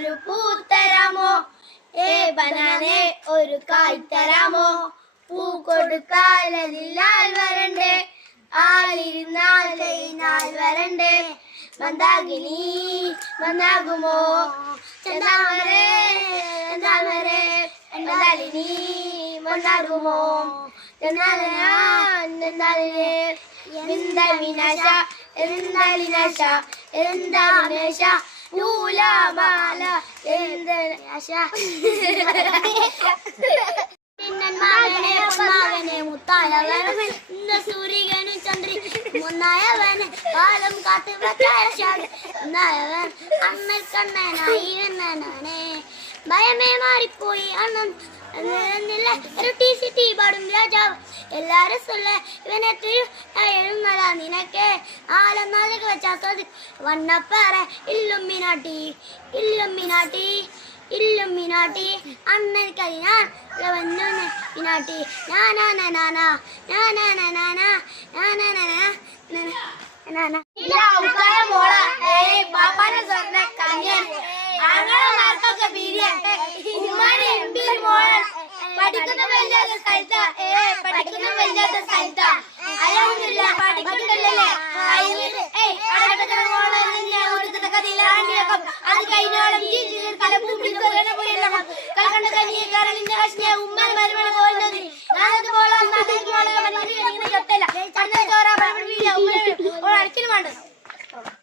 ഒരു പൂത്തരാമോ ബനാനെ ഒരു കായ് തരാമോ പൂ കൊടുക്കാലിനാൽ വരണ്ടേ ആലിരുന്നാൽ കൈനാൽ വരണ്ടേ മന്ദാകിനി മന്ദാകുമോ ചന്ദാമരേ ചന്ദാമരേ മന്ദാലിനി മന്ദാകുമോ ചന്ദാലിനെ വിനാശ എന്താലിനാശ എന്താലിനാശ പൂലമാല എന്താശ മകനെ മുത്തായവൻ സൂര്യനും ചന്ദ്രി മുന്നായവൻ കാലം കാത്ത് ഒന്നായവൻ അണ്ണൽ കണ്ണനായി എന്നാണേ ഭയമേ മാറിപ്പോയി അണ്ണൻ പാടും രാജാവ് എല്ലാരും சொல்ல ഇവനെത്തിരുന്നതാ നിനക്ക് ആലനാളിക വെച്ചാൽ വണ്ണപ്പാറ ഇല്ലുമിനാട്ടി ഇല്ലുമിനാട്ടി ഇല്ലുമിനാട്ടി അണ്ണൻ കഴിഞ്ഞാൽ മിനാട്ടി ഞാനാന നാനാ ഞാനാന നാനാ ഞാനാന നാനാ ബാപ്പാനെ സ്വർണ്ണ കന്യൻ അങ്ങനെ മാർക്കൊക്കെ ബിരിയാണി ഉമ്മാനെ എംപി മോളൻ പഠിക്കുന്ന വല്ലാത്ത സ്ഥലത്ത പഠിക്കുന്ന വല്ലാത്ത സ്ഥലത്ത അയാളില്ല പഠിക്കണ്ടല്ലേ അത് കഴിഞ്ഞോളം കൽക്കണ്ട കനിയെ കരളിന്റെ കഷ്ണിയ ഉമ്മാൻ മരുമണ പോകുന്നത് ഞാനത് പോളാൻ ചോറ